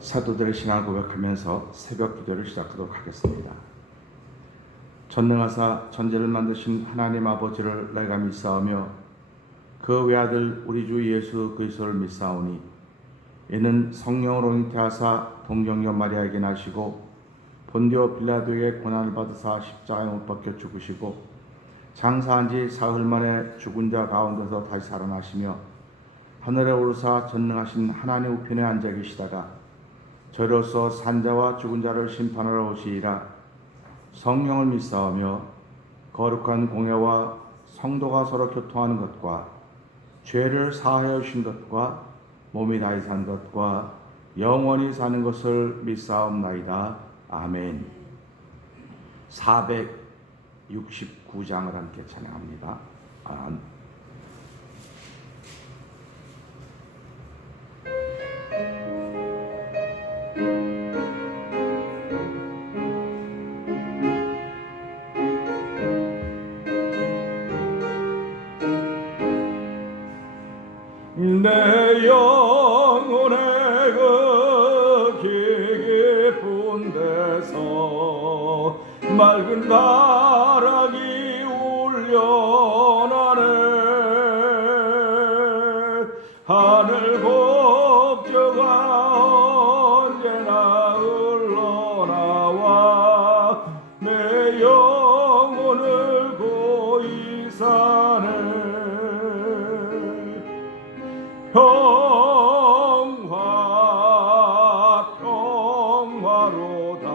사도들의 신앙을 고백하면서 새벽 기도를 시작하도록 하겠습니다. 전능하사 천지를 만드신 하나님 아버지를 내가 믿사오며 그 외아들 우리 주 예수 그리스도를 믿사오니 이는 성령으로 잉태하사 동정녀 마리아에게 나시고 본디오 빌라도에게 고난을 받으사 십자가에 못 박혀 죽으시고 장사한 지 사흘 만에 죽은 자 가운데서 다시 살아나시며 하늘에 오르사 전능하신 하나님 우편에 앉아 계시다가 저로서 산자와 죽은 자를 심판하러 오시리라. 성령을 믿사오며 거룩한 공예와 성도가 서로 교통하는 것과 죄를 사하여 주신 것과 몸이 다시 산 것과 영원히 사는 것을 믿사옵나이다. 아멘. 469장을 함께 찬양합니다. 내 영혼의 그 깊은 데서 맑은 바람이 울려나네. 하늘 곡조가 언제나 흘러나와 내 영혼을 고이 사네. 평화로다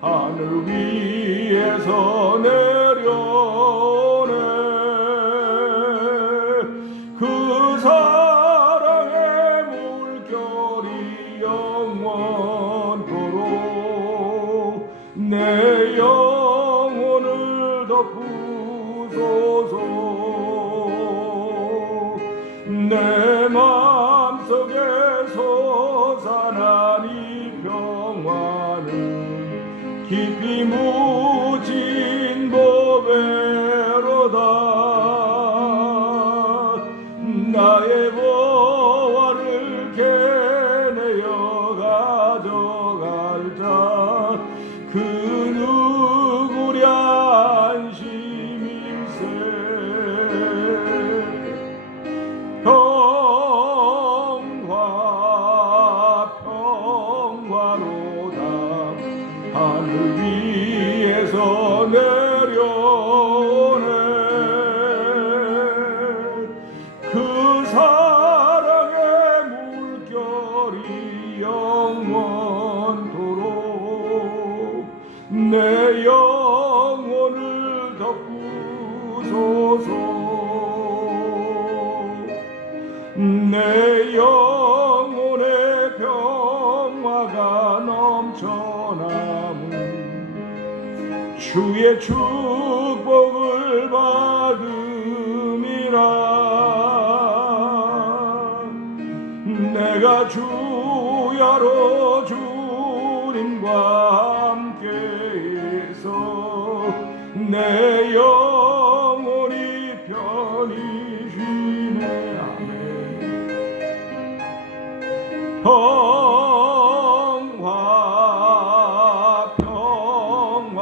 하늘 위에서 내려오네. 그 사랑의 물결이 영원토록 내 영혼을 덮으소서. 내 마음속에 솟아난 이 평화는 깊이 묻힌 보배로다. 나의 보화를 캐내어 가져갈 자 그 누구랴 안심일세. 평화로다 하늘 위에서 내려오네. 그 사랑의 물결이 영원토록 내 영혼을 덮으소서. 내 영혼의 평화가 넘쳐나무 주의 축복을 받음이라. 내가 주야로 주님과 함께해서 내 영혼이 편히 쉬네.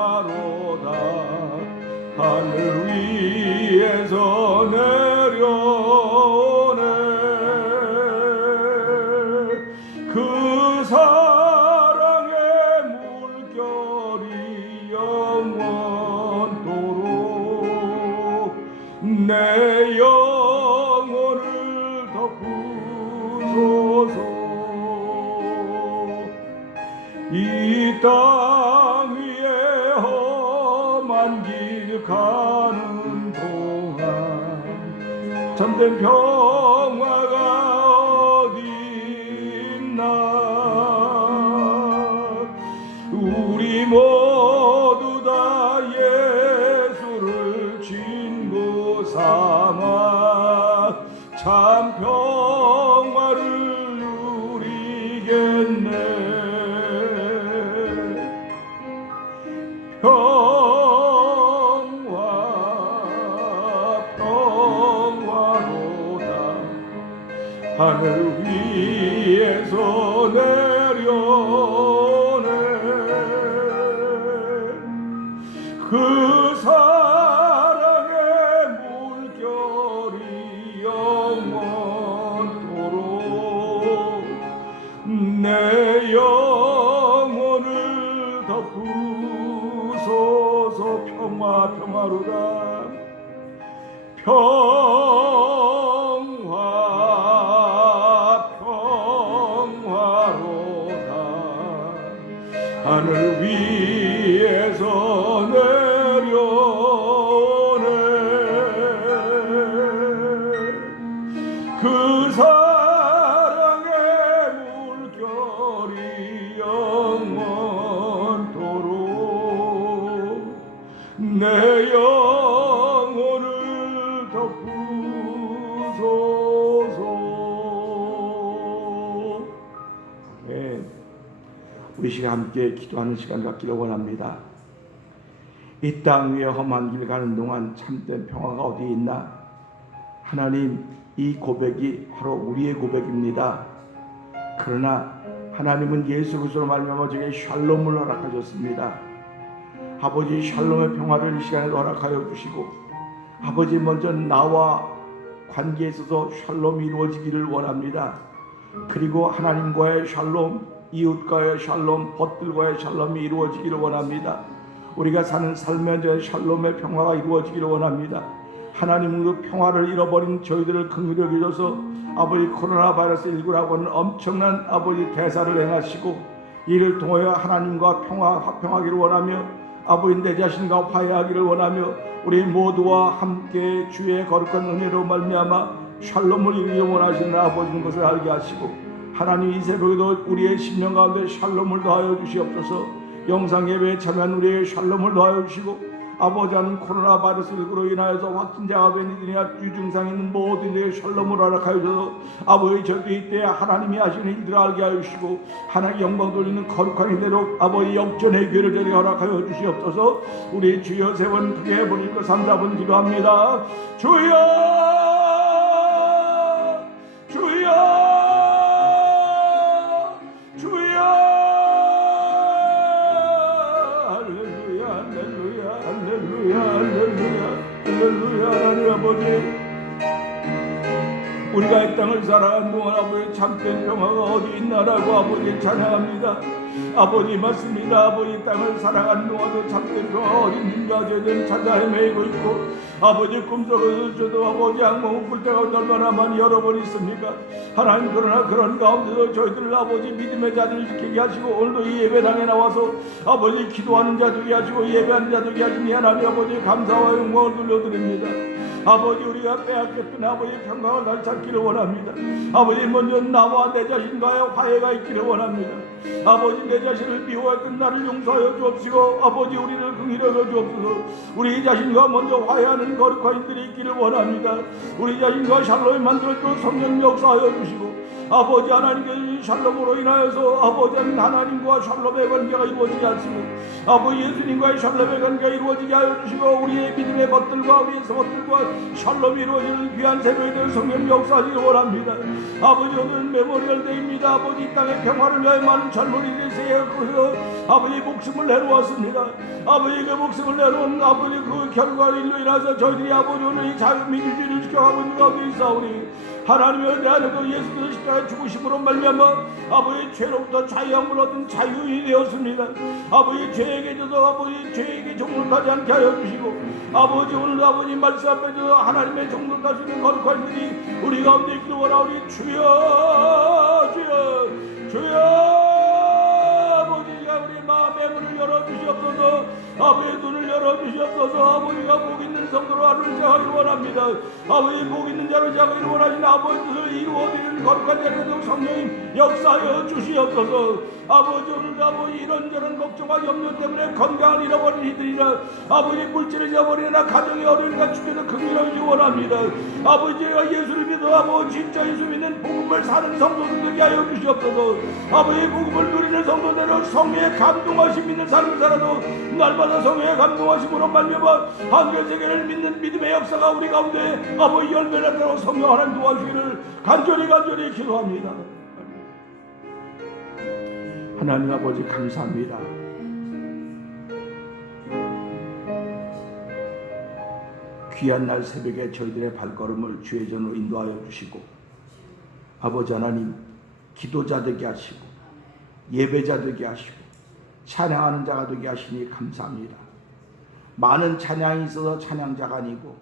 평화로다 하늘 위에서 내려오네. 그 사랑의 물결이 영원토록 내 영혼을 덮으소서. 이 땅 위에 험한 길 가는 동안 참된 평화가 어디 있나. 우리 모두 다 예수를 친구 삼아 참 평화를 누리겠네. 평화로다 하늘 위에서 내 내 영혼을 덮으소서. 평화로다 평화로다. 하늘 위에서 내려오네. 그 사랑의 물결이 영원토록 내 영혼을 덮으소서. 아멘. 우리 시간 함께 기도하는 시간 갖기를 원합니다. 이 땅 위에 험한 길 가는 동안 참된 평화가 어디 있나? 하나님, 이 고백이 바로 우리의 고백입니다. 그러나 하나님은 예수 그리스도로 말미암아 저에게 샬롬을 허락하셨습니다. 아버지, 샬롬의 평화를 이 시간에 허락하여 주시고, 아버지, 먼저 나와 관계에 있어서 샬롬이 이루어지기를 원합니다. 그리고 하나님과의 샬롬, 이웃과의 샬롬, 벗들과의 샬롬이 이루어지기를 원합니다. 우리가 사는 삶의 샬롬의 평화가 이루어지기를 원합니다. 하나님은 그 평화를 잃어버린 저희들을 긍휼히 여기셔서 아버지, 코로나 바이러스 19라고 하는 엄청난 아버지 대사를 행하시고, 이를 통하여 하나님과 화평하기를 원하며, 아버지, 내 자신과 화해하기를 원하며, 우리 모두와 함께 주의 거룩한 은혜로 말미암아 샬롬을 이루기 원하시는 아버지인 것을 알게 하시고, 하나님, 이 새벽에도 우리의 심령 가운데 샬롬을 더하여 주시옵소서. 영상 예배에 참여한 우리의 샬롬을 더하여 주시고, 아버지, 하는 코로나 바이러스 19로 인하여서 확진자가 된 이들이나 유증상 있는 모든 이들의 샬롬을 허락하여 주셔서 아버지, 저도 이때 하나님이 하시는 일들을 알게 하여 주시고, 하나님 영광 돌리는 거룩한 이대로 아버지 역전의 기회를 저에게 허락하여 주시옵소서. 우리 주여 세 번 크게 해버리고 3, 4번 기도합니다. 주여, 주여, 주여. 할렐루야. 하나님 아버지, 우리가 이 땅을 살아가는 동안 아버지, 참된 평화가 어디 있나라고 아버지 찬양합니다. 아버지, 맞습니다. 아버지, 땅을 살아가는 동안도 참된 평화가 어디 있는가 저희들은 찾아 헤매고 있고, 아버지, 꿈속에서 저도 아버지 악몽을 꿀 때가 얼마나 많이 여러 번 있습니까? 하나님, 그러나 그런 가운데도 저희들을 아버지 믿음의 자리를 지키게 하시고, 오늘도 이 예배당에 나와서 아버지 기도하는 자 되게 하시고 예배하는 자 되게 하시니 하나님 아버지 감사와 영광을 돌려드립니다. 아버지, 우리가 빼앗겼던 아버지 평강을 다시 찾기를 원합니다. 아버지, 먼저 나와 내 자신과의 화해가 있기를 원합니다. 아버지, 내 자신을 미워했던 나를 용서하여 주옵시고, 아버지, 우리를 긍휼히 여겨 주옵소서. 우리 자신과 먼저 화해하는 거룩한 이들이 있기를 원합니다. 우리 자신과 샬롬이 만들어도 성령 역사하여 주시고, 아버지, 하나님께 샬롬으로 인하여서 아버지 하나님과 샬롬의 관계가 이루어지게 하시고, 아버지 예수님과의 샬롬의 관계가 이루어지게 하여 주시고, 우리의 믿음의 것들과 우리의 서것들과 샬롬이 이루어지는 귀한 새벽에 대한 성령 역사하기를 원합니다. 아버지, 오늘은 메모리얼 데이입니다. 아버지, 이 땅의 평화를 위하여 많은 젊은이들이 세워서 아버지 목숨을 내놓았습니다. 아버지, 그 목숨을 내놓은 아버지 그 결과로 인해서 저희들이 아버지 오늘 이 자유민주주의를 지켜가고 있는 가운데 있사오니, 하나님의 내 안에도 예수께서 십자가에 죽으심으로 말미암아 아버지 죄로부터 자유함을 얻은 자유인이 되었습니다. 아버지, 죄에게 져도 아버지 죄에게 종노하지 않게 하여 주시고, 아버지, 오늘 아버지 말씀 앞에 서 하나님의 종노하시는 거룩한 일이 우리 가운데 있기를 원하오니, 주여, 주여, 주여. 아버지가 우리 마음의 문을 열어주시옵소서. 아버지, 눈을 열어주시옵소서. 아버지가 복 있는 성도로 하루를 시작하기를 원합니다. 아버지, 복 있는 자로 시작하기를 원하시는 아버지를 이루어드리는 거룩한 자리에도 성령님 역사하여 주시옵소서. 아버지, 오늘도 아버지 이런저런 걱정과 염려 때문에 건강을 잃어버린 이들이나 아버지 물질을 잃어버리나 가정이 어려우니까 주께서 긍휼하기 원합니다. 아버지가 예수를 믿어 아버지 진짜 예수 믿는 복음을 사는 성도들 되게 하여 주시옵소서. 아버지, 복음을 누리는 성도들은 성령의 감동하심 믿는 삶을 살아도 날마다 성령의 감동하심으로 말미암아 한글 세계를 믿는 믿음의 역사가 우리 가운데 아버지 열매를 따라 성령 하나님 도와주기를 간절히 기도합니다. 하나님 아버지, 감사합니다. 귀한 날 새벽에 저희들의 발걸음을 주의 전으로 인도하여 주시고, 아버지 하나님 기도자 되게 하시고 예배자 되게 하시고 찬양하는 자가 되게 하시니 감사합니다. 많은 찬양이 있어서 찬양자가 아니고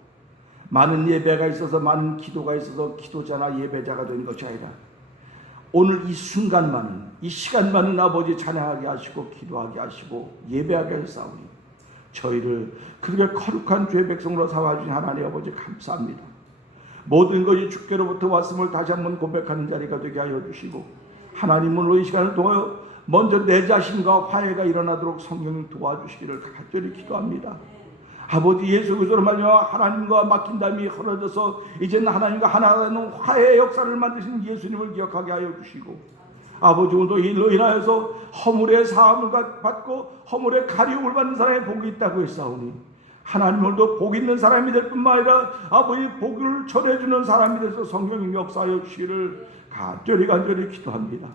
많은 예배가 있어서 많은 기도가 있어서 기도자나 예배자가 된 것이 아니라 오늘 이 순간만은 이 시간만은 아버지 찬양하게 하시고 기도하게 하시고 예배하게 하사오니 저희를 그렇게 거룩한 주의 백성으로 삼아주신 하나님 아버지 감사합니다. 모든 것이 주께로부터 왔음을 다시 한번 고백하는 자리가 되게 하여 주시고 하나님으로 이 시간을 통하여 먼저 내 자신과 화해가 일어나도록 성령님 도와주시기를 간절히 기도합니다. 아버지 예수 그리스도로 말미암아 하나님과 막힌 담이 흐려져서 이제는 하나님과 하나라는 화해의 역사를 만드신 예수님을 기억하게 하여 주시고 아버지 오늘도 이로 인하여서 허물의 사함을 받고 허물의 가리움을 받는 사람의 복이 있다고 했사오니 하나님 오늘도 복 있는 사람이 될 뿐만 아니라 아버지 복을 전해주는 사람이 돼서 성령님 역사하여 주시기를 간절히 기도합니다.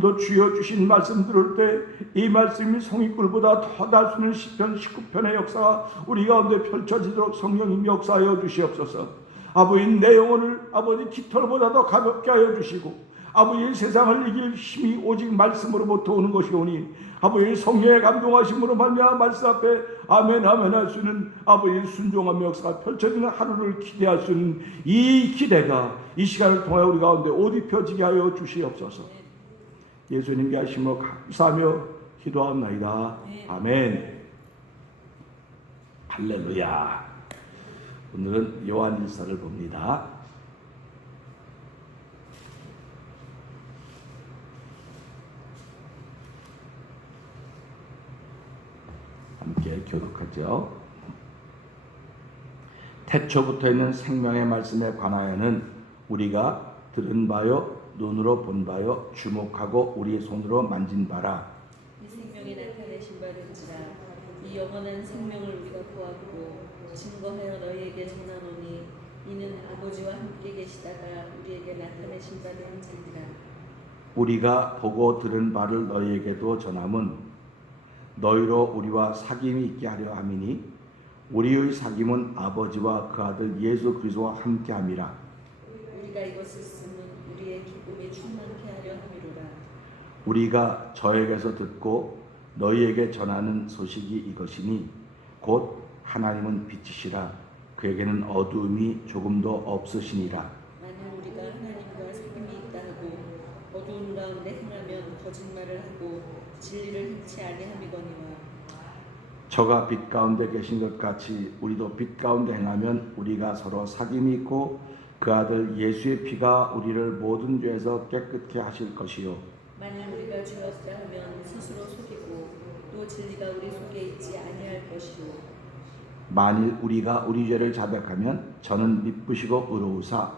또 주여 주신 말씀 들을 때 이 말씀이 송이꿀보다 더 달 수 있는 시편 19편의 역사가 우리 가운데 펼쳐지도록 성령님 역사하여 주시옵소서. 아버지 내 영혼을 아버지 깃털보다 더 가볍게 하여 주시고 아버지 세상을 이길 힘이 오직 말씀으로부터 오는 것이오니 아버지 성령의 감동하심으로 말미암아 말씀 앞에 아멘 할 수 있는 아버지 순종함 역사가 펼쳐지는 하루를 기대할 수 있는 이 기대가 이 시간을 통해 우리 가운데 옷 입혀지게 하여 주시옵소서. 예수님께 하심으로 감사하며 기도합나이다. 아멘. 할렐루야. 오늘은 요한일서를 봅니다. 함께 교독하죠. 태초부터 있는 생명의 말씀에 관하여는 우리가 들은 바요 눈으로 본 바요 주목하고 우리의 손으로 만진 바라. 이 생명이 나타내신 바든지라 이 영원한 생명을 우리가 보았고 증거하여 너희에게 전하노니 이는 아버지와 함께 계시다가 우리에게 나타내신 바든지라. 우리가 보고 들은 바를 너희에게도 전함은 너희로 우리와 사귐이 있게 하려 함이니 우리의 사귐은 아버지와 그 아들 예수 그리스도와 함께함이라. 우리가 이것을 쓰면 우리의 기쁨이 충만케 하려 함이로라. 우리가 저에게서 듣고 너희에게 전하는 소식이 이것이니 곧 하나님은 빛이시라 그에게는 어두움이 조금도 없으시니라. 만일 우리가 하나님과 사귐이 있다 하고 어두운 가운데 행하면 거짓말을 하고 진리를 행치 아니함이거니와. 저가 빛 가운데 계신 것 같이 우리도 빛 가운데 행하면 우리가 서로 사귐이 있고 그 아들 예수의 피가 우리를 모든 죄에서 깨끗게 하실 것이요. 만일 우리가 죄없다 하면 스스로 속이고 또 진리가 우리 속에 있지 아니할 것이요. 만일 우리가 우리 죄를 자백하면 저는 미쁘시고 의로우사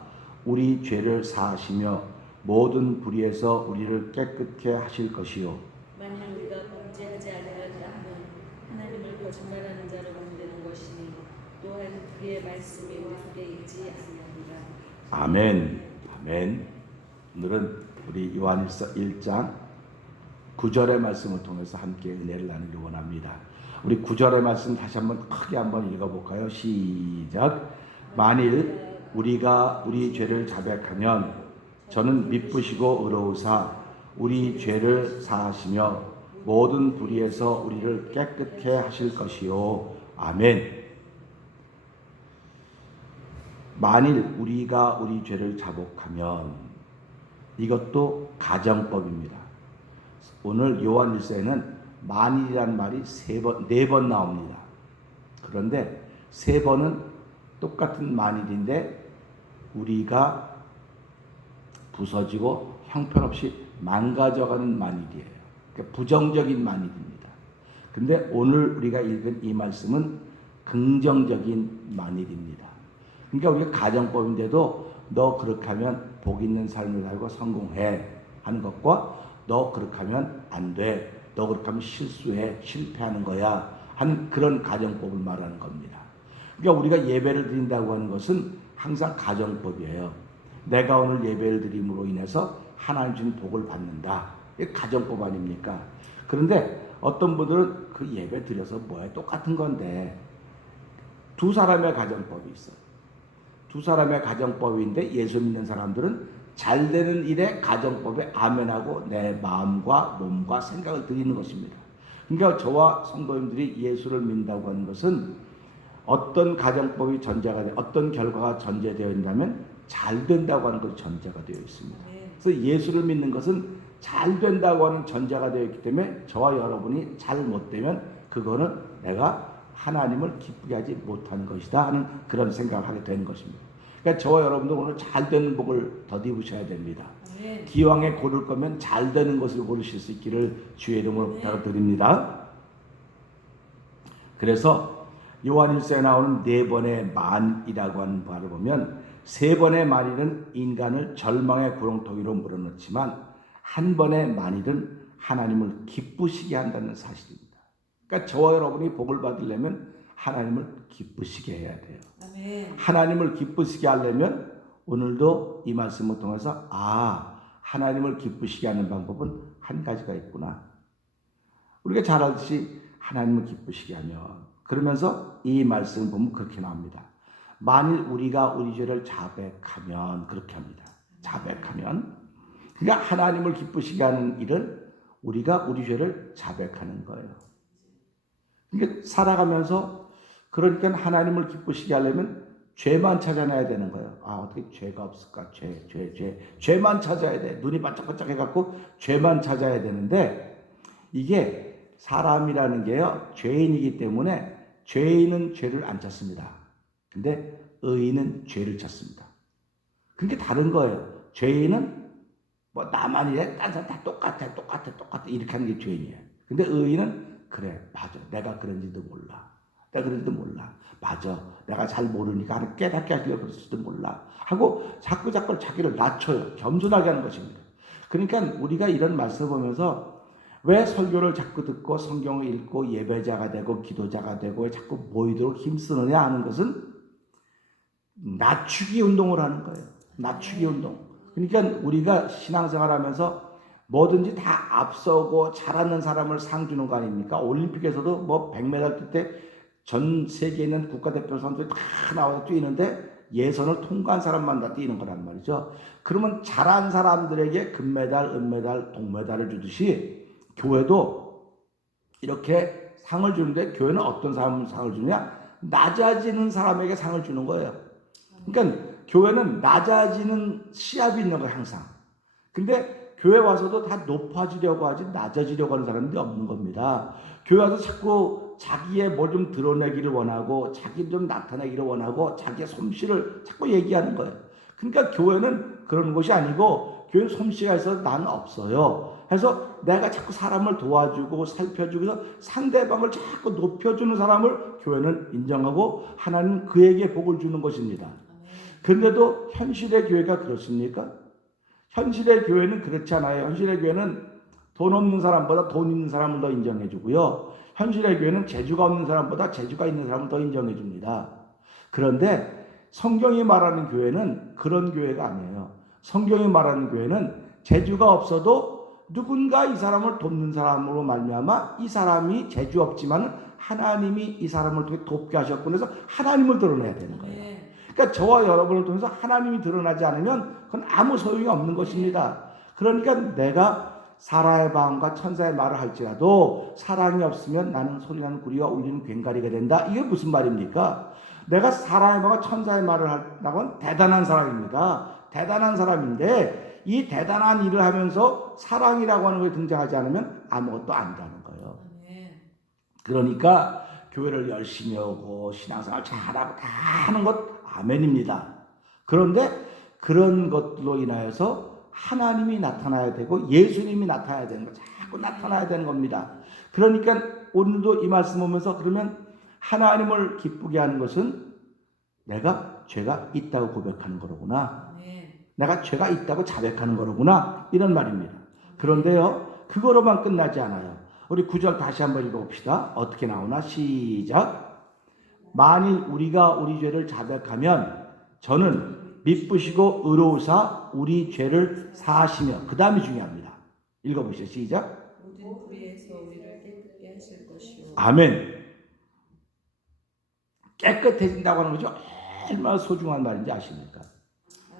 우리 죄를 사하시며 모든 불의에서 우리를 깨끗게 하실 것이요. 만일 우리가 범죄하지 아니하였다 하면 하나님을 거짓말하는 자로 만드는 것이니 또한 그의 말씀이 우리 속에 있지 아니하니라. 아멘. 아멘. 오늘은 우리 요한일서 1장 9절의 말씀을 통해서 함께 은혜를 나누기 원합니다. 우리 9절의 말씀 다시 한번 크게 한번 읽어볼까요? 시작. 만일 우리가 우리 죄를 자백하면 저는 미쁘시고 의로우사 우리 죄를 사하시며 모든 불의에서 우리를 깨끗게 하실 것이요. 아멘. 만일 우리가 우리 죄를 자복하면 이것도 가정법입니다. 오늘 요한일서에는 만일이라는 말이 네 번 나옵니다. 그런데 세 번은 똑같은 만일인데 우리가 부서지고 형편없이 망가져가는 만일이에요. 그러니까 부정적인 만일입니다. 근데 오늘 우리가 읽은 이 말씀은 긍정적인 만일입니다. 그러니까 우리가 가정법인데도 너 그렇게 하면 복 있는 삶을 살고 성공해 하는 것과 너 그렇게 하면 안 돼. 너 그렇게 하면 실수해. 실패하는 거야. 하는 그런 가정법을 말하는 겁니다. 그러니까 우리가 예배를 드린다고 하는 것은 항상 가정법이에요. 내가 오늘 예배를 드림으로 인해서 하나님 주신 복을 받는다. 이게 가정법 아닙니까? 그런데 어떤 분들은 그 예배 드려서 뭐야? 똑같은 건데 두 사람의 가정법이 있어. 두 사람의 가정법인데 예수 믿는 사람들은 잘 되는 일에 가정법에 아멘하고 내 마음과 몸과 생각을 드리는 것입니다. 그러니까 저와 성도님들이 예수를 믿는다고 하는 것은 어떤 가정법이 전제가 돼, 어떤 결과가 전제되어 있다면 잘 된다고 하는 것이 전제가 되어 있습니다. 그래서 예수를 믿는 것은 잘 된다고 하는 전제가 되어 있기 때문에 저와 여러분이 잘 못되면 그거는 내가 하나님을 기쁘게 하지 못하는 것이다 하는 그런 생각을 하게 되는 것입니다. 그러니까 저와 여러분도 오늘 잘 되는 복을 덧입으셔야 됩니다. 기왕에 고를 거면 잘 되는 것을 고르실 수 있기를 주의 이름으로 부탁드립니다. 그래서 요한일서에 나오는 4번의 만이라고 하는 바를 보면 3번의 만일은 인간을 절망의 구렁텅이로 몰아넣지만 한 번의 만일은 하나님을 기쁘시게 한다는 사실입니다. 그러니까 저와 여러분이 복을 받으려면 하나님을 기쁘시게 해야 돼요. 아멘. 하나님을 기쁘시게 하려면 오늘도 이 말씀을 통해서 하나님을 기쁘시게 하는 방법은 한 가지가 있구나. 우리가 잘 알듯이 하나님을 기쁘시게 하면 그러면서 이 말씀을 보면 그렇게 나옵니다. 만일 우리가 우리 죄를 자백하면 그렇게 합니다. 자백하면 그러니까 하나님을 기쁘시게 하는 일은 우리가 우리 죄를 자백하는 거예요. 그러니까 살아가면서 그러니까 하나님을 기쁘시게 하려면 죄만 찾아내야 되는 거예요. 어떻게 죄가 없을까? 죄만 찾아야 돼. 눈이 반짝반짝 해갖고 죄만 찾아야 되는데 이게 사람이라는 게요. 죄인이기 때문에 죄인은 죄를 안 찾습니다. 근데 의인은 죄를 찾습니다. 그게 다른 거예요. 죄인은 뭐 나만 이래 딴 사람 다 똑같아 이렇게 하는 게 죄인이에요. 근데 의인은 그래 맞아 내가 그런지도 몰라. 맞아 내가 잘 모르니까 깨닫게 하려고 그랬을지도 몰라 하고 자꾸 자기를 낮춰요. 겸손하게 하는 것입니다. 그러니까 우리가 이런 말씀을 보면서 왜 설교를 자꾸 듣고 성경을 읽고 예배자가 되고 기도자가 되고 자꾸 모이도록 힘쓰느냐 하는 것은 낮추기 운동을 하는 거예요. 낮추기 운동. 그러니까 우리가 신앙생활 하면서 뭐든지 다 앞서고 잘하는 사람을 상 주는 거 아닙니까? 올림픽에서도 뭐 100m 뛸 때 전 세계에 있는 국가대표 선수들이 다 나와서 뛰는데 예선을 통과한 사람만 다 뛰는 거란 말이죠. 그러면 잘한 사람들에게 금메달, 은메달, 동메달을 주듯이 교회도 이렇게 상을 주는데 교회는 어떤 사람 상을 주느냐? 낮아지는 사람에게 상을 주는 거예요. 그러니까 교회는 낮아지는 시합이 있는 거예요, 항상. 근데 교회 와서도 다 높아지려고 하지 낮아지려고 하는 사람들이 없는 겁니다. 교회 와서 자꾸 자기의 뭐 좀 드러내기를 원하고 자기 좀 나타내기를 원하고 자기의 솜씨를 자꾸 얘기하는 거예요. 그러니까 교회는 그런 것이 아니고 교회는 솜씨가 있어서 나는 없어요. 그래서 내가 자꾸 사람을 도와주고 살펴주고 해서 상대방을 자꾸 높여주는 사람을 교회는 인정하고 하나님은 그에게 복을 주는 것입니다. 그런데도 현실의 교회가 그렇습니까? 현실의 교회는 그렇지 않아요. 현실의 교회는 돈 없는 사람보다 돈 있는 사람을 더 인정해 주고요. 현실의 교회는 재주가 없는 사람보다 재주가 있는 사람을 더 인정해 줍니다. 그런데 성경이 말하는 교회는 그런 교회가 아니에요. 성경이 말하는 교회는 재주가 없어도 누군가 이 사람을 돕는 사람으로 말미암아 이 사람이 재주 없지만 하나님이 이 사람을 통해 돕게 하셨고 그래서 하나님을 드러내야 되는 거예요. 그러니까 저와 여러분을 통해서 하나님이 드러나지 않으면 그건 아무 소용이 없는 것입니다. 그러니까 내가 사라의 마음과 천사의 말을 할지라도 사랑이 없으면 나는 소리나는 구리와 울리는 괭가리가 된다. 이게 무슨 말입니까? 내가 사라의 마음과 천사의 말을 한다고는 대단한 사람입니다. 대단한 사람인데 이 대단한 일을 하면서 사랑이라고 하는 것이 등장하지 않으면 아무것도 아니라는 거예요. 그러니까 교회를 열심히 하고 신앙생활 잘하고 다 하는 것 아멘입니다. 그런데 그런 것들로 인하여서 하나님이 나타나야 되고 예수님이 나타나야 되는 거 자꾸 나타나야 되는 겁니다. 그러니까 오늘도 이 말씀 보면서 그러면 하나님을 기쁘게 하는 것은 내가 죄가 있다고 고백하는 거로구나. 내가 죄가 있다고 자백하는 거로구나. 이런 말입니다. 그런데요 그거로만 끝나지 않아요. 우리 9절 다시 한번 읽어봅시다. 어떻게 나오나? 시작. 만일 우리가 우리 죄를 자백하면 저는 미쁘시고 의로우사 우리 죄를 사하시며 그 다음이 중요합니다. 읽어보시죠. 시작. 모든 불의에서 우리를 깨끗게 하실 것이요. 아멘. 깨끗해진다고 하는 것이 얼마나 소중한 말인지 아십니까?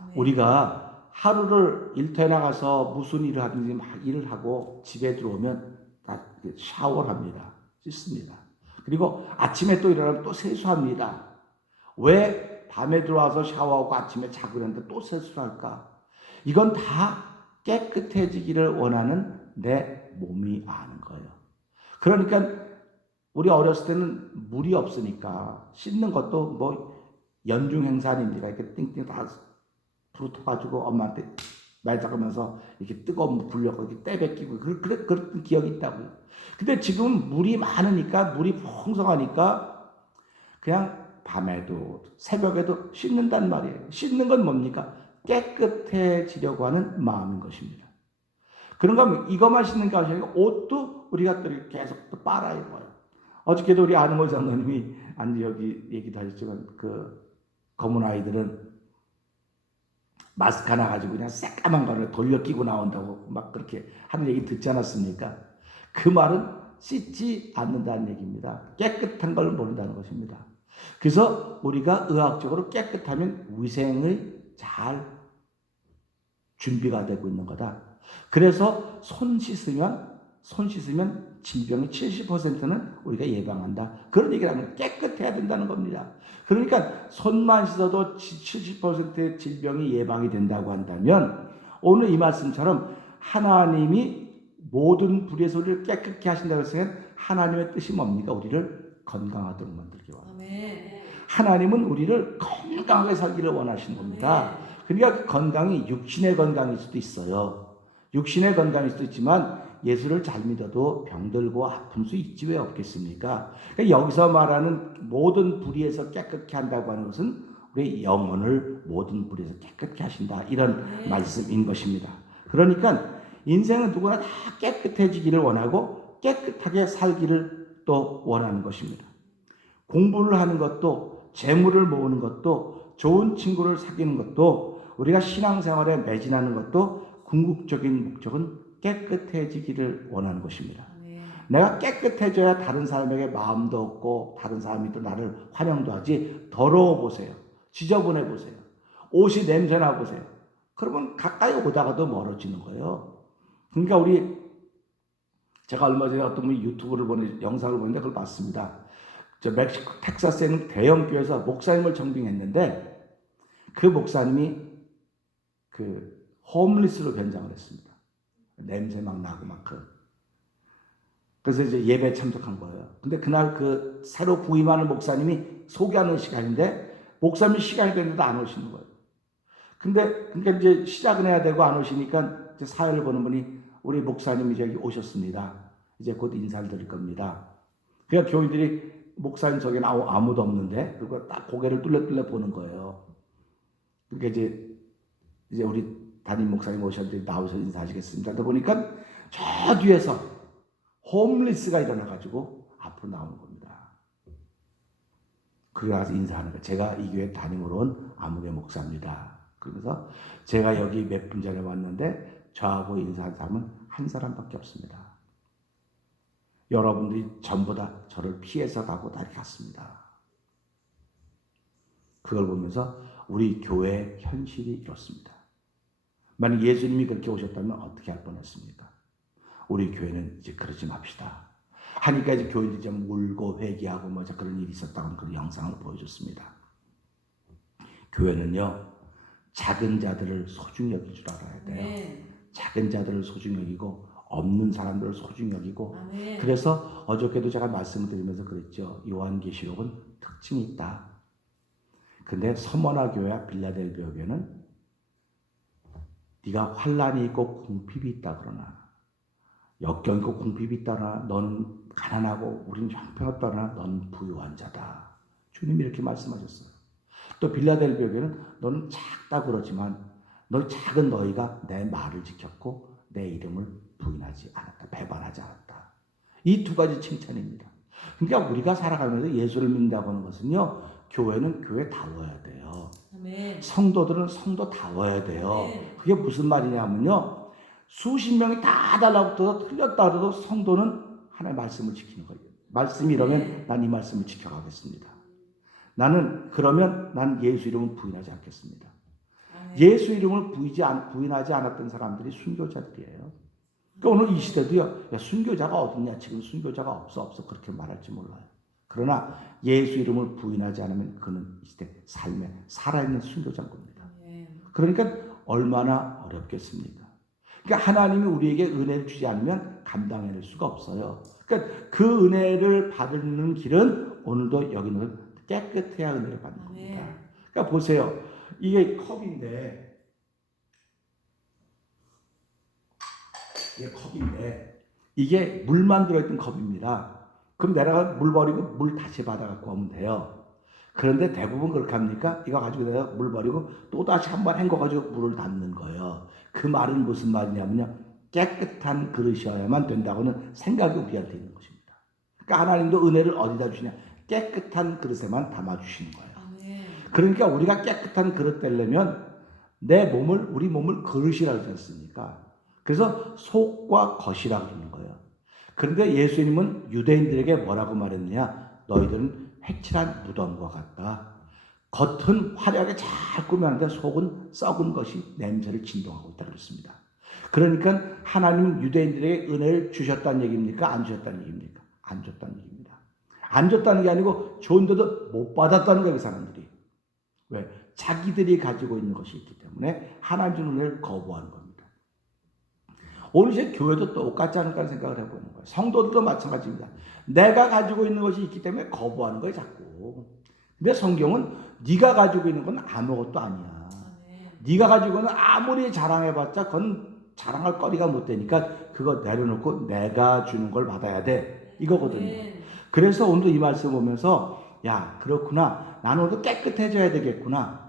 아멘. 우리가 하루를 일터에 나가서 무슨 일을 하든지 막 일을 하고 집에 들어오면 다 샤워를 합니다. 씻습니다. 그리고 아침에 또 일어나면 또 세수합니다. 왜 밤에 들어와서 샤워하고 아침에 자고 있는데 또 세수를 할까? 이건 다 깨끗해지기를 원하는 내 몸이 아는 거예요. 그러니까 우리 어렸을 때는 물이 없으니까 씻는 것도 뭐 연중 행사 아닙니까? 이렇게 띵띵 다 부르터가지고 엄마한테 말 잡으면서 이렇게 뜨거운 물 불려고 이렇게 떼뱉기고 그런 기억이 있다고요. 근데 지금 물이 많으니까 물이 풍성하니까 그냥 밤에도 새벽에도 씻는단 말이에요. 씻는 건 뭡니까? 깨끗해지려고 하는 마음인 것입니다. 그런가 하면 이것만 씻는 게 아니라 옷도 우리가 또 계속 또 빨아 입어요. 어저께도 우리 아는 장로님이 여기 얘기도 하셨지만 그 검은 아이들은 마스크 하나 가지고 그냥 새까만 거를 돌려 끼고 나온다고 막 그렇게 하는 얘기 듣지 않았습니까? 그 말은 씻지 않는다는 얘기입니다. 깨끗한 걸 모른다는 것입니다. 그래서 우리가 의학적으로 깨끗하면 위생의 잘 준비가 되고 있는 거다. 그래서 손 씻으면 질병의 70%는 우리가 예방한다. 그런 얘기를 하면 깨끗해야 된다는 겁니다. 그러니까 손만 씻어도 70%의 질병이 예방이 된다고 한다면 오늘 이 말씀처럼 하나님이 모든 불의에서 우리를 깨끗게 하신다고 했으면 하나님의 뜻이 뭡니까? 우리를 건강하도록 만들기 원합니다. 하나님은 우리를 건강하게 살기를 원하시는 겁니다. 그러니까 그 건강이 육신의 건강일 수도 있어요. 육신의 건강일 수도 있지만 예수를 잘 믿어도 병들고 아픈 수 있지 왜 없겠습니까? 그러니까 여기서 말하는 모든 불의에서 깨끗게 한다고 하는 것은 우리 영혼을 모든 불의에서 깨끗게 하신다. 이런 말씀인 것입니다. 그러니까 인생은 누구나 다 깨끗해지기를 원하고 깨끗하게 살기를 또 원하는 것입니다. 공부를 하는 것도 재물을 모으는 것도 좋은 친구를 사귀는 것도 우리가 신앙생활에 매진하는 것도 궁극적인 목적은 깨끗해지기를 원하는 것입니다. 내가 깨끗해져야 다른 사람에게 마음도 없고 다른 사람이 또 나를 환영도 하지. 더러워 보세요. 지저분해 보세요. 옷이 냄새나 보세요. 그러면 가까이 오다가도 멀어지는 거예요. 그러니까 제가 얼마 전에 어떤 분이 영상을 보는데 그걸 봤습니다. 저 멕시코 텍사스에 있는 대형 교회에서 목사님을 청빙했는데 그 목사님이 그 홈리스로 변장을 했습니다. 냄새 막 나고 막 그래서 이제 예배에 참석한 거예요. 근데 그날 그 새로 부임하는 목사님이 소개하는 시간인데 목사님이 시간이 됐는데도 안 오시는 거예요. 그러니까 이제 시작은 해야 되고 안 오시니까 이제 사회를 보는 분이 우리 목사님이 여기 오셨습니다. 이제 곧 인사를 드릴 겁니다. 그러니까 교인들이 목사님 저기는 아무도 없는데 그리고 딱 고개를 뚫레뚫레 보는 거예요. 그러니까 이제 우리 담임 목사님 오셨는데 나오셔서 인사하시겠습니다. 그러다 보니까 저 뒤에서 홈리스가 일어나가지고 앞으로 나오는 겁니다. 그래서 인사하는 거예요. 제가 이 교회 담임으로 온 아무개 목사입니다. 그러면서 제가 여기 몇 분 전에 왔는데 저하고 인사한 사람은 한 사람밖에 없습니다. 여러분들이 전부 다 저를 피해서 가고 다시 갔습니다. 그걸 보면서 우리 교회의 현실이 이렇습니다. 만약 예수님이 그렇게 오셨다면 어떻게 할 뻔했습니까? 우리 교회는 이제 그러지 맙시다. 하니까 이제 교인들이 좀 울고 회개하고 뭐 그런 일이 있었다고 그런 영상을 보여줬습니다. 교회는요, 작은 자들을 소중히 여길 줄 알아야 돼요. 작은 자들을 소중히 여기고 없는 사람들을 소중히 여기고. 그래서 어저께도 제가 말씀을 드리면서 그랬죠. 요한계시록은 특징이 있다. 근데 서머나 교회와 빌라델비아 교회는 네가 환란이 있고 궁핍이 있다 그러나 역경이 있고 궁핍이 있다나 너는 가난하고 우리는 형편없다나 너는 부유한 자다. 주님이 이렇게 말씀하셨어요. 또 빌라델비아 교회는 너는 작다 그러지만 작은 너희가 내 말을 지켰고 내 이름을 부인하지 않았다. 배반하지 않았다. 이 두 가지 칭찬입니다. 그러니까 우리가 살아가면서 예수를 믿는다고 하는 것은요. 교회는 교회다워야 돼요. 아멘. 성도들은 성도다워야 돼요. 아멘. 그게 무슨 말이냐면요. 수십 명이 다 달라붙어서 틀렸다 그래도 성도는 하나님의 말씀을 지키는 거예요. 말씀이 이러면 난 이 말씀을 지켜가겠습니다. 그러면 난 예수 이름은 부인하지 않겠습니다. 예수 이름을 부인하지 않았던 사람들이 순교자들이에요. 그러니까 오늘 이 시대도요. 야, 순교자가 어딨냐? 지금 순교자가 없어 그렇게 말할지 몰라요. 그러나 예수 이름을 부인하지 않으면 그는 이 시대 삶에 살아있는 순교자인 겁니다. 그러니까 얼마나 어렵겠습니까? 그러니까 하나님이 우리에게 은혜를 주지 않으면 감당해낼 수가 없어요. 그러니까 그 은혜를 받는 길은 오늘도 여기는 깨끗해야 은혜를 받는 겁니다. 그러니까 보세요. 이게 컵인데 이게 물만 들어있던 컵입니다. 그럼 내가 물 버리고 물 다시 받아갖고 오면 돼요. 그런데 대부분 그렇게 합니까? 이거 가지고 내가 물 버리고 또 다시 한번 헹궈가지고 물을 담는 거예요. 그 말은 무슨 말이냐면요. 깨끗한 그릇이어야만 된다고는 생각이 우리한테 있는 것입니다. 그러니까 하나님도 은혜를 어디다 주시냐? 깨끗한 그릇에만 담아주시는 거예요. 그러니까 우리가 깨끗한 그릇 되려면 우리 몸을 그릇이라고 하지 않습니까? 그래서 속과 겉이라고 그러는 거예요. 그런데 예수님은 유대인들에게 뭐라고 말했느냐? 너희들은 회칠한 무덤과 같다. 겉은 화려하게 잘 꾸몄는데 속은 썩은 것이 냄새를 진동하고 있다 그랬습니다. 그러니까 하나님은 유대인들에게 은혜를 주셨다는 얘기입니까? 안 주셨다는 얘기입니까? 안 줬다는 얘기입니다. 안 줬다는 게 아니고 좋은데도 못 받았다는 거예요. 그 사람들이. 왜? 자기들이 가지고 있는 것이 있기 때문에 하나님 주는 은혜를 거부하는 겁니다. 오늘 제 교회도 똑같지 않을까 생각을 해보는 거예요. 성도들도 마찬가지입니다. 내가 가지고 있는 것이 있기 때문에 거부하는 거예요, 자꾸. 근데 성경은 네가 가지고 있는 건 아무것도 아니야. 네가 가지고 있는 아무리 자랑해봤자 그건 자랑할 거리가 못 되니까 그거 내려놓고 내가 주는 걸 받아야 돼. 이거거든요. 그래서 오늘 이 말씀 보면서 야, 그렇구나. 나는 오늘 깨끗해져야 되겠구나.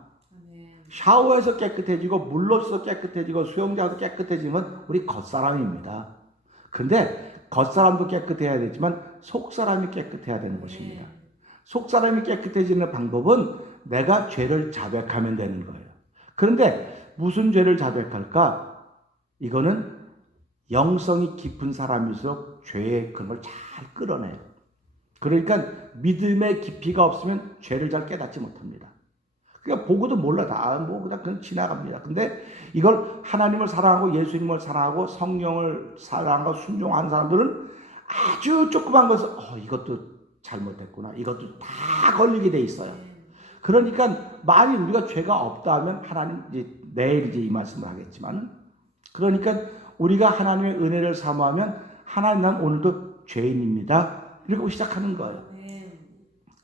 샤워해서 깨끗해지고 물로서 깨끗해지고 수영장에서 깨끗해지면 우리 겉사람입니다. 그런데 겉사람도 깨끗해야 되지만 속사람이 깨끗해야 되는 것입니다. 속사람이 깨끗해지는 방법은 내가 죄를 자백하면 되는 거예요. 그런데 무슨 죄를 자백할까? 이거는 영성이 깊은 사람일수록 죄의 그런 걸 잘 끌어내요. 그러니까 믿음의 깊이가 없으면 죄를 잘 깨닫지 못합니다. 그러니까 보고도 몰라. 그냥 지나갑니다. 근데 이걸 하나님을 사랑하고 예수님을 사랑하고 성령을 사랑하고 순종하는 사람들은 아주 조그만 것을 이것도 잘못했구나. 이것도 다 걸리게 돼 있어요. 그러니까 만일 우리가 죄가 없다 하면 하나님 내일 이 말씀을 하겠지만 그러니까 우리가 하나님의 은혜를 사모하면 하나님 난 오늘도 죄인입니다. 이러고 시작하는 거예요.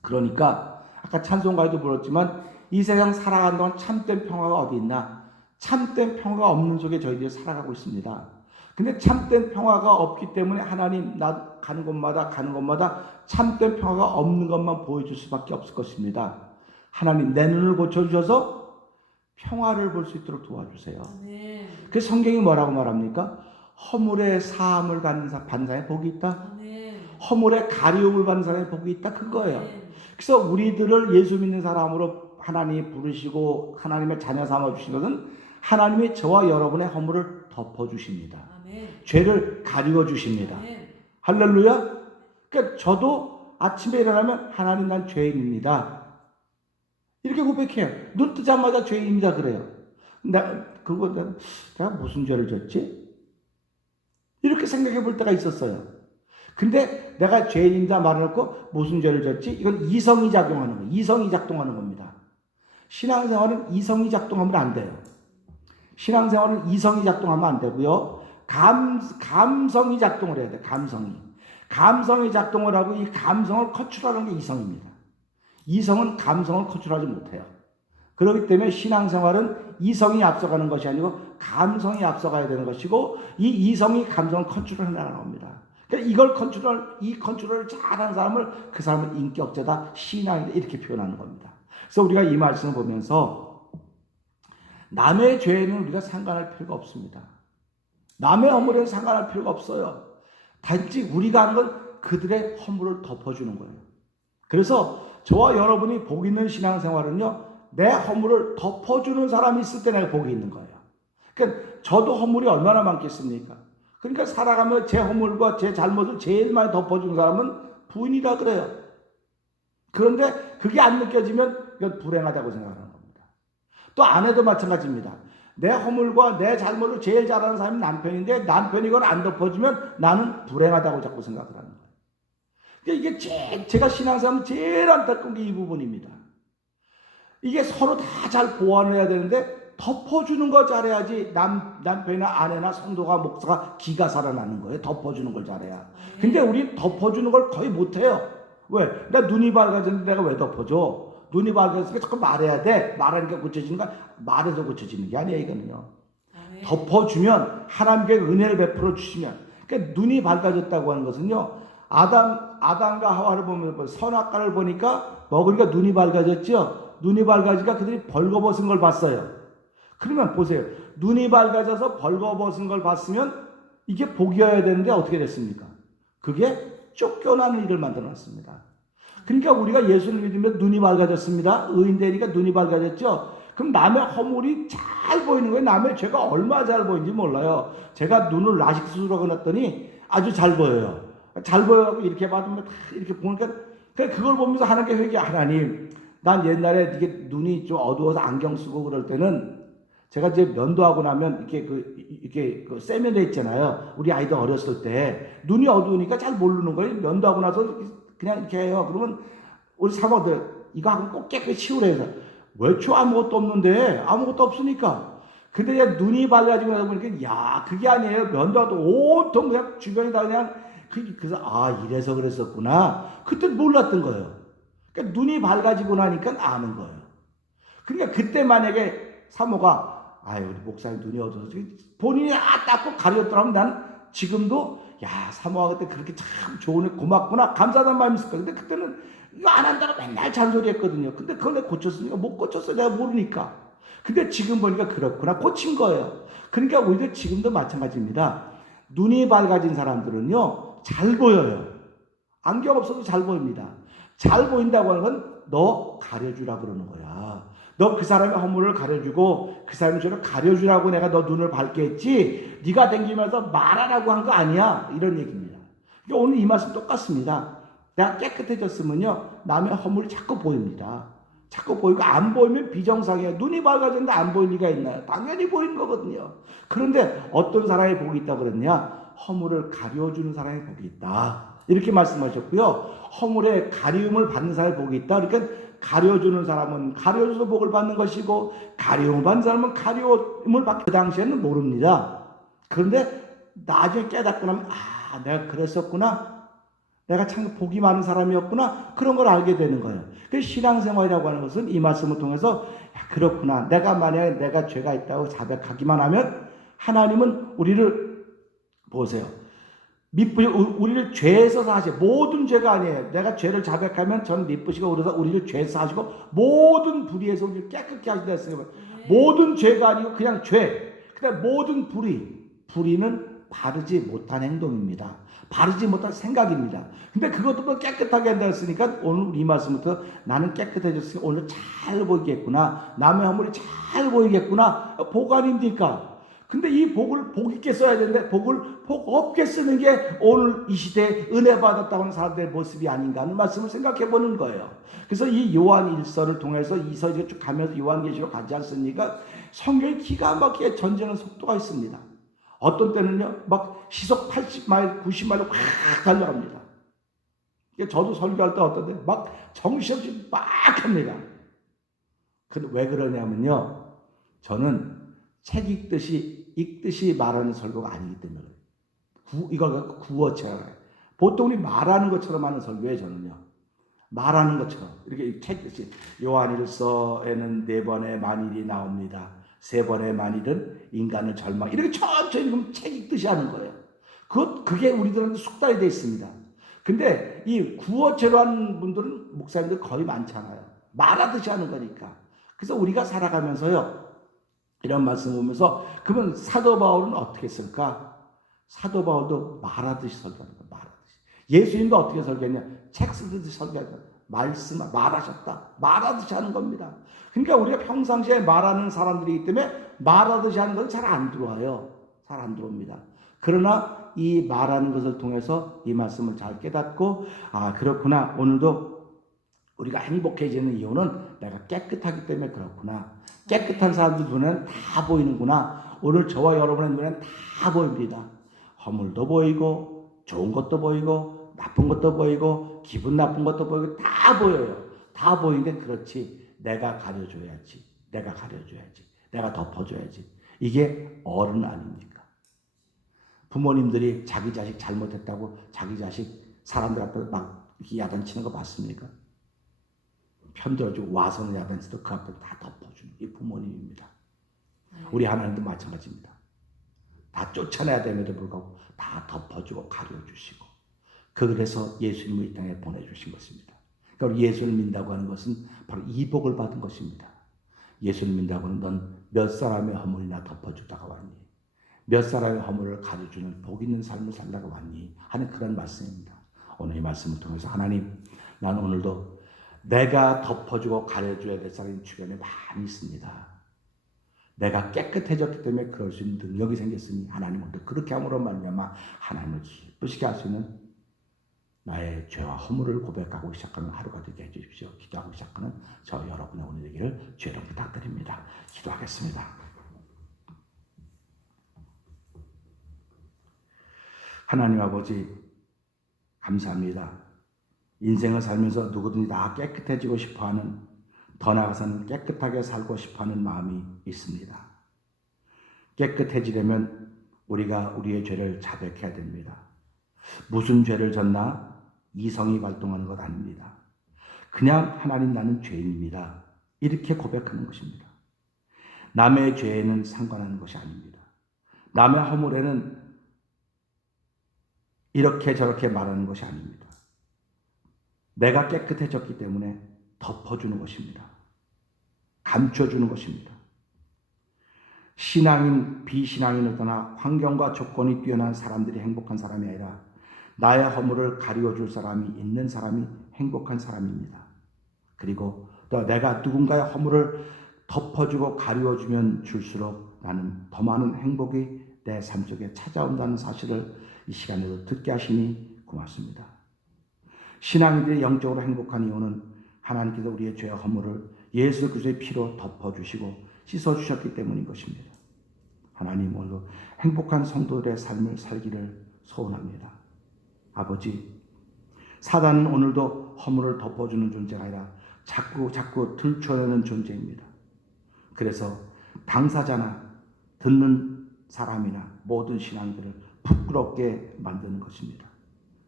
그러니까 아까 찬송가에도 불렀지만 이 세상 살아가는 동안 참된 평화가 어디 있나? 참된 평화가 없는 속에 저희들이 살아가고 있습니다. 근데 참된 평화가 없기 때문에 하나님 나 가는 곳마다 참된 평화가 없는 것만 보여줄 수밖에 없을 것입니다. 하나님 내 눈을 고쳐주셔서 평화를 볼 수 있도록 도와주세요. 그 성경이 뭐라고 말합니까? 허물의 사함을 받는 반사에 복이 있다. 허물의 가리움을 받는 사람의 복이 있다. 그거예요. 그래서 우리들을 예수 믿는 사람으로 하나님이 부르시고 하나님의 자녀 삼아주신 것은 하나님이 저와 여러분의 허물을 덮어주십니다. 죄를 가리워주십니다. 할렐루야. 그러니까 저도 아침에 일어나면 하나님 난 죄인입니다. 이렇게 고백해요. 눈 뜨자마자 죄인입니다. 그래요. 내가 무슨 죄를 졌지? 이렇게 생각해 볼 때가 있었어요. 근데 내가 죄인이다 말해놓고 무슨 죄를 졌지? 이건 이성이 작용하는 거예요. 이성이 작동하는 겁니다. 신앙생활은 이성이 작동하면 안 돼요. 신앙생활은 이성이 작동하면 안 되고요. 감성이 작동을 해야 돼요. 감성이 작동을 하고 이 감성을 컨트롤하는 게 이성입니다. 이성은 감성을 컨트롤하지 못해요. 그렇기 때문에 신앙생활은 이성이 앞서가는 것이 아니고 감성이 앞서가야 되는 것이고 이 이성이 감성을 컨트롤하는 겁니다. 그러니까 이 컨트롤을 잘하는 사람을 그 사람은 인격자다, 신앙이다 이렇게 표현하는 겁니다. 그래서 우리가 이 말씀을 보면서 남의 죄에는 우리가 상관할 필요가 없습니다. 남의 허물에는 상관할 필요가 없어요. 단지 우리가 하는 건 그들의 허물을 덮어주는 거예요. 그래서 저와 여러분이 복 있는 신앙생활은요, 내 허물을 덮어주는 사람이 있을 때 내가 복이 있는 거예요. 그러니까 저도 허물이 얼마나 많겠습니까? 그러니까 살아가며 제 허물과 제 잘못을 제일 많이 덮어주는 사람은 부인이라 그래요. 그런데 그게 안 느껴지면 이건 불행하다고 생각하는 겁니다. 또 아내도 마찬가지입니다. 내 허물과 내 잘못을 제일 잘하는 사람이 남편인데 남편이 이걸 안 덮어주면 나는 불행하다고 자꾸 생각을 하는 거예요. 그러니까 이게 제가 신앙생활 제일 안타까운 게 이 부분입니다. 이게 서로 다 잘 보완을 해야 되는데 덮어주는 거 잘해야지 남편이나 아내나 성도가 목사가 기가 살아나는 거예요. 덮어주는 걸 잘해야. 근데 우리 덮어주는 걸 거의 못해요. 왜? 나 눈이 밝아졌는데 내가 왜 덮어줘? 눈이 밝아졌으니까 자꾸 말해야 돼. 말하니까 고쳐지는 거 말해서 고쳐지는 게 아니에요. 이거는요. 덮어주면 하나님께 은혜를 베풀어 주시면, 그러니까 눈이 밝아졌다고 하는 것은요, 아담과 하와를 보면 선악과를 보니까 먹으니까 눈이 밝아졌죠. 눈이 밝아지니까 그들이 벌거벗은 걸 봤어요. 그러면 보세요. 눈이 밝아져서 벌거벗은 걸 봤으면 이게 복이어야 되는데 어떻게 됐습니까? 그게 쫓겨나는 일을 만들어놨습니다. 그러니까 우리가 예수를 믿으면 눈이 밝아졌습니다. 의인 되니까 눈이 밝아졌죠. 그럼 남의 허물이 잘 보이는 거예요. 남의 죄가 얼마나 잘 보이는지 몰라요. 제가 눈을 라식 수술하고 났더니 아주 잘 보여요. 잘 보여갖고 이렇게 받으면 이렇게 보니까 그걸 보면서 하나님께 회개. 하나님, 난 옛날에 이게 눈이 좀 어두워서 안경 쓰고 그럴 때는 제가 이제 면도하고 나면 이렇게 세면대 있잖아요. 우리 아이들 어렸을 때 눈이 어두우니까 잘 모르는 거예요. 면도하고 나서 그냥 이렇게 해요. 그러면 우리 사모들 이거 하고 꼭 깨끗이 치우래 해서 외초 아무것도 없는데 아무것도 없으니까. 근데 이제 눈이 밝아지고 나서 보니까 야, 그게 아니에요. 면도하도 온통 그냥 주변이 다 그냥 그래서 아, 이래서 그랬었구나. 그때 몰랐던 거예요. 그러니까 눈이 밝아지고 나니까 아는 거예요. 그러니까 그때 만약에 사모가 아유, 우리 목사님 눈이 어두워서 본인이 닦고 가렸더라면 난 지금도 야, 사모가 그때 그렇게 참 좋은 고맙구나 감사하다는 마음이 있을 거예요. 근데 그때는 이거 안 한다고 맨날 잔소리했거든요. 근데 그걸 내가 고쳤으니까 못 고쳤어. 내가 모르니까. 근데 지금 보니까 그렇구나 고친 거예요. 그러니까 오히려 지금도 마찬가지입니다. 눈이 밝아진 사람들은요 잘 보여요. 안경 없어도 잘 보입니다. 잘 보인다고 하는 건 너 가려주라 그러는 거야. 너 그 사람의 허물을 가려주고 그 사람의 죄를 가려주라고 내가 너 눈을 밝게 했지 네가 댕기면서 말하라고 한 거 아니야. 이런 얘기입니다. 그러니까 오늘 이 말씀 똑같습니다. 내가 깨끗해졌으면요 남의 허물이 자꾸 보입니다. 자꾸 보이고 안 보이면 비정상이에요. 눈이 밝아졌는데 안 보일 리가 있나요? 당연히 보이는 거거든요. 그런데 어떤 사람이 복이 있다 그러냐? 허물을 가려주는 사람이 복이 있다. 이렇게 말씀하셨고요. 허물에 가리움을 받는 사람이 복이 있다. 그러니까 가려주는 사람은 가려줘서 복을 받는 것이고 가리움을 받는 사람은 가리움을 받고 그 당시에는 모릅니다. 그런데 나중에 깨닫고 나면 아, 내가 그랬었구나. 내가 참 복이 많은 사람이었구나. 그런 걸 알게 되는 거예요. 그래서 신앙생활이라고 하는 것은 이 말씀을 통해서 야, 그렇구나. 내가 만약에 내가 죄가 있다고 자백하기만 하면 하나님은 우리를 보세요. 우리를 죄에서 사하시고 모든 죄가 아니에요. 내가 죄를 자백하면 저는 미쁘시고 그래서 우리를 죄에서 하시고 모든 불의에서 우리를 깨끗게 하신다 했으니까 모든 죄가 아니고 그냥 죄. 그다음 모든 불의는 바르지 못한 행동입니다. 바르지 못한 생각입니다. 근데 그것도 깨끗하게 한다 했으니까 오늘 이 말씀부터 나는 깨끗해졌으니 오늘 잘 보이겠구나. 남의 허물이 잘 보이겠구나. 복 아닙니까? 근데 이 복 있게 써야 되는데 복 없게 쓰는 게 오늘 이 시대에 은혜 받았다고 하는 사람들의 모습이 아닌가 하는 말씀을 생각해 보는 거예요. 그래서 이 요한 1서를 통해서 이서를 쭉 가면서 요한계시록 가지 않습니까? 성경이 기가 막히게 전쟁하는 속도가 있습니다. 어떤 때는요, 막 시속 80마일, 90마일로 확 달려갑니다. 저도 설교할 때 어떤 때 막 정신없이 막 합니다. 근데 왜 그러냐면요, 저는 책 읽듯이 말하는 설교가 아니기 때문에 이걸 구어체라 그래요. 보통 우리 말하는 것처럼 하는 설교예요, 저는요. 말하는 것처럼 이렇게 책 읽듯이 요한일서에는 4번의 만일이 나옵니다. 3번의 만일은 인간을 절망 이렇게 천천히 책 읽듯이 하는 거예요. 그게 우리들한테 숙달이 되어 있습니다. 근데 이 구어체로 하는 분들은 목사님들 거의 많잖아요. 말하듯이 하는 거니까. 그래서 우리가 살아가면서요. 이런 말씀 보면서 그러면 사도 바울은 어떻게 했을까? 사도 바울도 말하듯이 설교하는 거예요. 말하듯이. 예수님도 어떻게 설교했냐? 책 쓰듯이 설교하는 말하셨다. 말하듯이 하는 겁니다. 그러니까 우리가 평상시에 말하는 사람들이기 때문에 말하듯이 하는 건 잘 안 들어와요. 잘 안 들어옵니다. 그러나 이 말하는 것을 통해서 이 말씀을 잘 깨닫고 아 그렇구나. 오늘도 우리가 행복해지는 이유는 내가 깨끗하기 때문에 그렇구나. 깨끗한 사람들 눈에는 다 보이는구나. 오늘 저와 여러분의 눈에는 다 보입니다. 허물도 보이고 좋은 것도 보이고 나쁜 것도 보이고 기분 나쁜 것도 보이고 다 보여요. 다 보이는데 그렇지. 내가 가려줘야지. 내가 가려줘야지. 내가 덮어줘야지. 이게 어른 아닙니까? 부모님들이 자기 자식 잘못했다고 자기 자식 사람들 앞에 막 이렇게 야단치는 거 봤습니까? 편들어주고 와서는 야단치도 그 앞에 다 덮어주는 이 부모님입니다. 우리 하나님도 마찬가지입니다. 다 쫓아내야 됨에도 불구하고 다 덮어주고 가려주시고 그래서 예수님을 이 땅에 보내주신 것입니다. 그러니까 예수를 믿는다고 하는 것은 바로 이 복을 받은 것입니다. 예수를 믿는다고 하는 넌 몇 사람의 허물이나 덮어주다가 왔니? 몇 사람의 허물을 가려주는 복 있는 삶을 살다가 왔니? 하는 그런 말씀입니다. 오늘 이 말씀을 통해서 하나님, 난 오늘도 내가 덮어주고 가려줘야 될 사람이 주변에 많이 있습니다. 내가 깨끗해졌기 때문에 그럴 수 있는 능력이 생겼으니 하나님 오늘도 그렇게 함으로 말미암아 하나님을 기쁘시게 할 수 있는 나의 죄와 허물을 고백하고 시작하는 하루가 되게 해주십시오. 기도하고 시작하는 저 여러분의 오늘 되기를 주의 이름 부탁드립니다. 기도하겠습니다. 하나님 아버지 감사합니다. 인생을 살면서 누구든지 다 깨끗해지고 싶어하는, 더 나아가서는 깨끗하게 살고 싶어하는 마음이 있습니다. 깨끗해지려면 우리가 우리의 죄를 자백해야 됩니다. 무슨 죄를 졌나? 이성이 발동하는 것 아닙니다. 그냥 하나님 나는 죄인입니다. 이렇게 고백하는 것입니다. 남의 죄에는 상관하는 것이 아닙니다. 남의 허물에는 이렇게 저렇게 말하는 것이 아닙니다. 내가 깨끗해졌기 때문에 덮어주는 것입니다. 감춰주는 것입니다. 신앙인, 비신앙인을 떠나 환경과 조건이 뛰어난 사람들이 행복한 사람이 아니라 나의 허물을 가리워줄 사람이 있는 사람이 행복한 사람입니다. 그리고 또 내가 누군가의 허물을 덮어주고 가리워주면 줄수록 나는 더 많은 행복이 내 삶 속에 찾아온다는 사실을 이 시간에도 듣게 하시니 고맙습니다. 신앙인들이 영적으로 행복한 이유는 하나님께서 우리의 죄와 허물을 예수 그리스도의 피로 덮어주시고 씻어주셨기 때문인 것입니다. 하나님 오늘도 행복한 성도들의 삶을 살기를 소원합니다. 아버지, 사단은 오늘도 허물을 덮어주는 존재가 아니라 자꾸 들춰내는 존재입니다. 그래서 당사자나 듣는 사람이나 모든 신앙들을 부끄럽게 만드는 것입니다.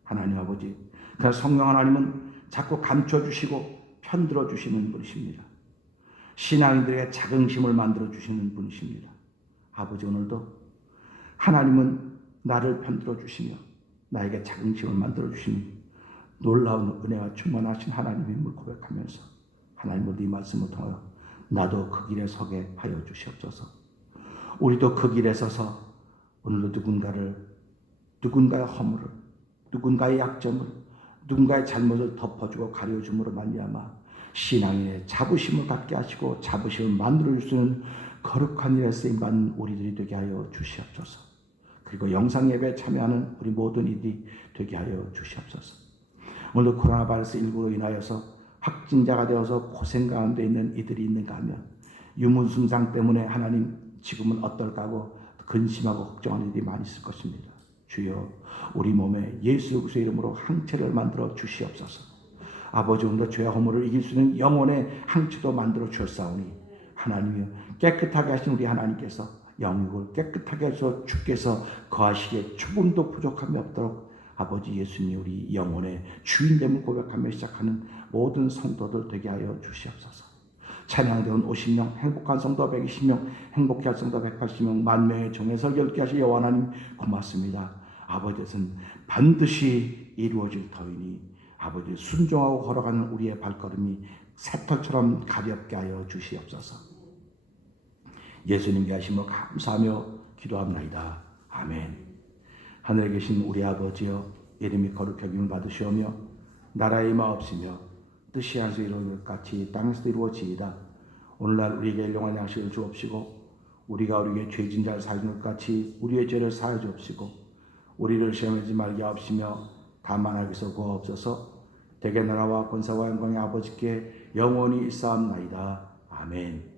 하나님 아버지, 그래서 성령 하나님은 자꾸 감춰주시고 편들어 주시는 분이십니다. 신앙인들의 자긍심을 만들어 주시는 분이십니다. 아버지, 오늘도 하나님은 나를 편들어 주시며 나에게 자긍심을 만들어 주시니 놀라운 은혜와 충만하신 하나님임을 고백하면서 하나님을 네 말씀을 통하여 나도 그 길에 서게 하여 주시옵소서. 우리도 그 길에 서서 오늘도 누군가의 허물을, 누군가의 약점을, 누군가의 잘못을 덮어주고 가려줌으로 말미암아 신앙인의 자부심을 갖게 하시고 자부심을 만들어 주시는 거룩한 일에 쓰임받는 우리들이 되게 하여 주시옵소서. 그리고 영상예배에 참여하는 우리 모든 이들이 되게 하여 주시옵소서. 오늘 코로나 바이러스 19로 인하여서 확진자가 되어서 고생 가운데 있는 이들이 있는가 하면 유무증상 때문에 하나님 지금은 어떨까 하고 근심하고 걱정하는 이들이 많이 있을 것입니다. 주여, 우리 몸에 예수 그리스도의 이름으로 항체를 만들어 주시옵소서. 아버지, 오늘도 죄와 허물을 이길 수 있는 영혼의 항체도 만들어 주었사오니 하나님이여, 깨끗하게 하신 우리 하나님께서 영육을 깨끗하게 하셔서 주께서 거하시기에 조금도 부족함이 없도록 아버지 예수님 우리 영혼의 주인됨을 고백하며 시작하는 모든 성도들 되게 하여 주시옵소서. 찬양대원 50명, 행복한 성도 120명, 행복해 할 성도 180명, 만명의 정에서 열게 하시 여호와 하나님 고맙습니다. 아버지, 뜻은 반드시 이루어질 터이니 아버지 순종하고 걸어가는 우리의 발걸음이 새털처럼 가볍게 하여 주시옵소서. 예수님께 하심을 감사하며 기도합나이다. 아멘. 하늘에 계신 우리 아버지여, 이름이 거룩하김을 받으시오며 나라의 임하옵시며 뜻이 하늘에서 이루어진 것 같이 땅에서도 이루어지이다. 오늘날 우리에게 일용할 양식을 주옵시고 우리가 우리에게 죄진 자를 사하는 것 같이 우리의 죄를 사하여 주옵시고 우리를 시험하지 말게 하옵시며 다만 악에서 구하옵소서. 대개 나라와 권세와 영광의 아버지께 영원히 있사옵나이다. 아멘.